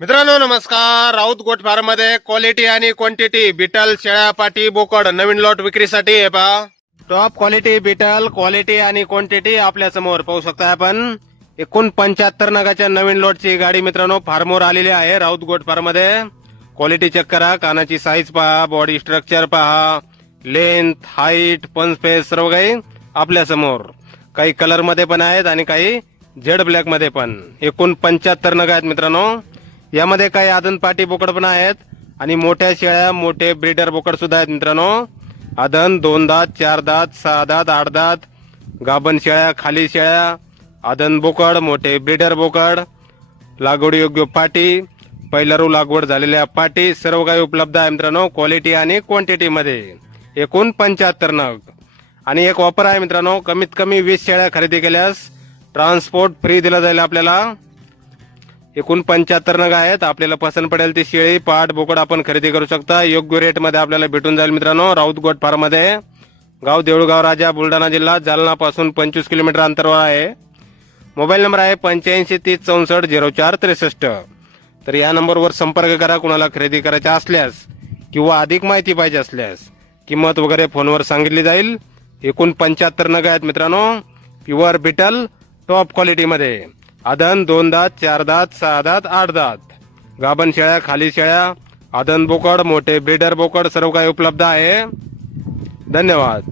मित्रांनो नमस्कार. Raut goat farm मध्ये क्वालिटी आणि क्वांटिटी बिटल शेळ्या पाटी बोकड नवीन लॉट विक्रीसाठी आहे पहा. टॉप क्वालिटी बिटल क्वालिटी आणि क्वांटिटी आपल्या समोर पाहू शकता आपण. एकूण 75 नगाच्या नवीन लॉटची गाडी मित्रांनो फार्मवर आलेली आहे राऊत गोट फार्म मध्ये. क्वालिटी चेक करा, कानाची साईज पहा, बॉडी स्ट्रक्चर पहा, लेंथ, हाईट, पंच स्पेस सर्व काही आपल्या समोर. काही कलर मध्ये पण आहेत आणि काही जेड ब्लॅक मध्ये पण. एकूण 75 नग आहेत मित्रांनो. यामध्ये काही आदन पाटी बोकड पण आहेत आणि मोठ्या शेळ्या, मोठे ब्रीडर बोकड सुद्धा आहेत मित्रांनो. आदन 2 दात, 4 दात, 6 दात, 8 दात, गाभण शेळ्या, खाली शेळ्या, आदन बोकड, मोठे ब्रीडर बोकड, लागवड योग्य पाटी, पहिल्यारू लागवड झालेल्या पाटी सर्व काही उपलब्ध आहे मित्रांनो क्वालिटी आणि क्वांटिटी मध्ये. एकूण 75 नग. आणि एक ऑफर आहे मित्रांनो, कमीत कमी 20 शेळ्या खरेदी केल्यास ट्रान्सपोर्ट फ्री दिला जाईल आपल्याला. एकूण 75 नग आहेत. आपल्याला पसंत पडेल ती शेळी, पाट, बोकड आपण खरेदी करू शकता. योग्य रेट मध्ये आपल्याला भेटून जाईल मित्रांनो राऊत गोट फार्म मध्ये. गाव देऊळगाव राजा, बुलढाणा जिल्हा, जालना पासून 25 किलोमीटर अंतरावर आहे. मोबाईल नंबर आहे 85 30 64 04 63. तर या नंबरवर संपर्क करा कुणाला खरेदी करायचा असल्यास किंवा अधिक माहिती पाहिजे असल्यास. किंमत वगैरे फोनवर सांगितली जाईल. एकूण 75 नग आहेत मित्रांनो. प्युअर बिटल टॉप क्वालिटी मध्ये. आदन 2 दात, 4 दात, 6 दात, 8 दात, गाभण शेळ्या, खाली शेळ्या, आदन बोकड, मोठे ब्रीडर बोकड सर्व काही उपलब्ध आहे. धन्यवाद.